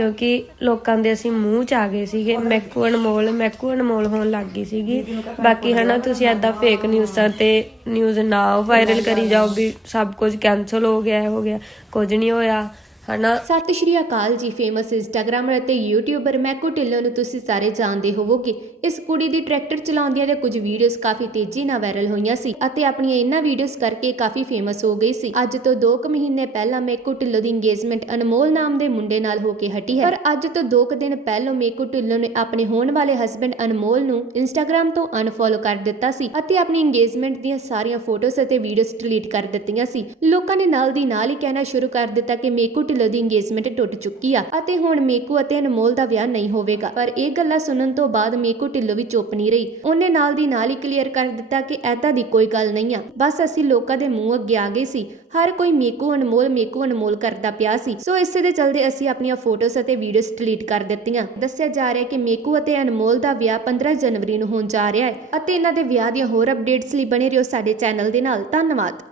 ਕਿਉਂਕਿ ਲੋਕਾਂ ਦੇ ਅਸੀਂ ਮੂੰਹ ਚ ਆ ਗਏ ਸੀਗੇ ਮੈਕੂ ਅਨਮੋਲ ਮੈਕੂ ਅਨਮੋਲ ਹੋਣ ਲੱਗ ਗਈ ਸੀਗੀ। ਬਾਕੀ ਹਨਾ ਤੁਸੀਂ ਏਦਾਂ ਫੇਕ ਨਿਊਜ਼ਾਂ ਤੇ ਨਿਊਜ਼ ਨਾ ਵਾਇਰਲ ਕਰੀ ਜਾਓ ਵੀ ਸਭ ਕੁਝ ਕੈਨਸਲ ਹੋ ਗਿਆ ਹੋ ਗਿਆ ਕੁਝ ਨਹੀਂ ਹੋਇਆ। ਹਨਾ? ਸਤਿ ਸ਼੍ਰੀ ਅਕਾਲ ਜੀ ਫੇਮਸ ਇੰਸਟਾਗ੍ਰਾਮਰ ਅਤੇ ਯੂਟਿਊਬਰ ਮੈਕੋ ਢਿੱਲੋਂ ਨੂੰ ਤੁਸੀਂ ਸਾਰੇ ਜਾਣਦੇ ਹੋਵੋਗੇ, ਇਸ ਕੁੜੀ ਦੀ ਟਰੈਕਟਰ ਚਲਾਉਂਦੀਆਂ ਦੇ ਕੁਝ ਵੀਡੀਓਜ਼ ਕਾਫੀ ਤੇਜ਼ੀ ਨਾਲ ਵਾਇਰਲ ਹੋਈਆਂ ਸੀ ਅਤੇ ਆਪਣੀਆਂ ਇਹਨਾਂ ਵੀਡੀਓਜ਼ ਕਰਕੇ ਕਾਫੀ ਫੇਮਸ ਹੋ ਗਈ ਸੀ। ਅੱਜ ਤੋਂ 2 ਮਹੀਨੇ ਪਹਿਲਾਂ ਮੈਕੋ ਢਿੱਲੋਂ ਦੀ ਇੰਗੇਜਮੈਂਟ ਅਨਮੋਲ ਨਾਮ ਦੇ ਮੁੰਡੇ ਨਾਲ ਹੋ ਕੇ ਹਟੀ ਹੈ। ਪਰ ਅੱਜ ਤੋਂ 2 ਕੁ ਦਿਨ ਪਹਿਲਾਂ ਮੈਕੋ ਢਿੱਲੋਂ ਨੇ ਆਪਣੇ ਹੋਣ ਵਾਲੇ ਹਸਬੰਡ ਅਨਮੋਲ ਨੂੰ ਇੰਸਟਾਗ੍ਰam ਤੋਂ ਅਨਫੋਲੋ ਕਰ ਦਿੱਤਾ ਸੀ ਅਤੇ ਆਪਣੀ ਇੰਗੇਜਮੈਂਟ ਦੀਆਂ ਸਾਰੀਆਂ ਫੋਟੋਜ਼ ਅਤੇ ਵੀਡੀਓਜ਼ ਡਿਲੀਟ ਕਰ ਦਿੱਤੀਆਂ ਸੀ। ਲੋਕਾਂ ਨੇ ਨਾਲ ਦੀ ਨਾਲ ਹੀ ਕਹਿਣਾ ਸ਼ੁਰੂ ਕਰ ਦਿੱਤਾ ਕਿ ਮੇਕੂ ਢਿੱਲੋਂ ਦੀ ਇੰਗੇਜਮੈਂਟ ਟੁੱਟ ਚੁੱਕੀ ਆ ਅਤੇ ਹੁਣ ਮੇਕੂ ਅਤੇ ਅਨਮੋਲ ਦਾ ਵਿਆਹ ਨਹੀਂ ਹੋਵੇਗਾ। ਪਰ ਇਹ ਗੱਲਾਂ ਸੁਣਨ ਤੋਂ ਬਾਅਦ ਮੇਕੂ ਢਿੱਲੋਂ ਵੀ ਚੁੱਪ ਨਹੀਂ ਰਹੀ। ਉਹਨੇ ਨਾਲ ਦੀ ਨਾਲ ਹੀ ਕਲੀਅਰ ਕਰ ਦਿੱਤਾ ਕਿ ਐਦਾਂ ਦੀ ਕੋਈ ਗੱਲ ਨਹੀਂ ਆ। ਬਸ ਅਸੀਂ ਲੋਕਾਂ ਦੇ ਮੂੰਹ ਅੱਗੇ ਆ ਗਏ ਸੀ। ਹਰ ਕੋਈ ਮੇਕੂ, ਅਨਮੋਲ ਮੇਕੂ, ਅਨਮੋਲ ਕਰਦਾ ਪਿਆ ਸੀ। ਸੋ ਇਸੇ ਦੇ ਚਲਦੇ ਅਸੀਂ ਆਪਣੀਆਂ ਫੋਟੋਸ ਅਤੇ ਵੀਡੀਓਜ਼ ਡਿਲੀਟ ਕਰ ਦਿੱਤੀਆਂ। ਦੱਸਿਆ ਜਾ ਰਿਹਾ ਹੈ ਕਿ ਮੇਕੂ ਅਤੇ ਅਨਮੋਲ ਦਾ ਵਿਆਹ 15 ਜਨਵਰੀ ਨੂੰ ਹੋਣ ਜਾ ਰਿਹਾ ਹੈ ਅਤੇ ਇਹਨਾਂ ਦੇ ਵਿਆਹ ਦੀਆਂ ਹੋਰ ਅਪਡੇਟਸ ਲਈ ਬਣੇ ਰਹੋ ਸਾਡੇ ਚੈਨਲ ਦੇ ਨਾਲ। ਧੰਨਵਾਦ।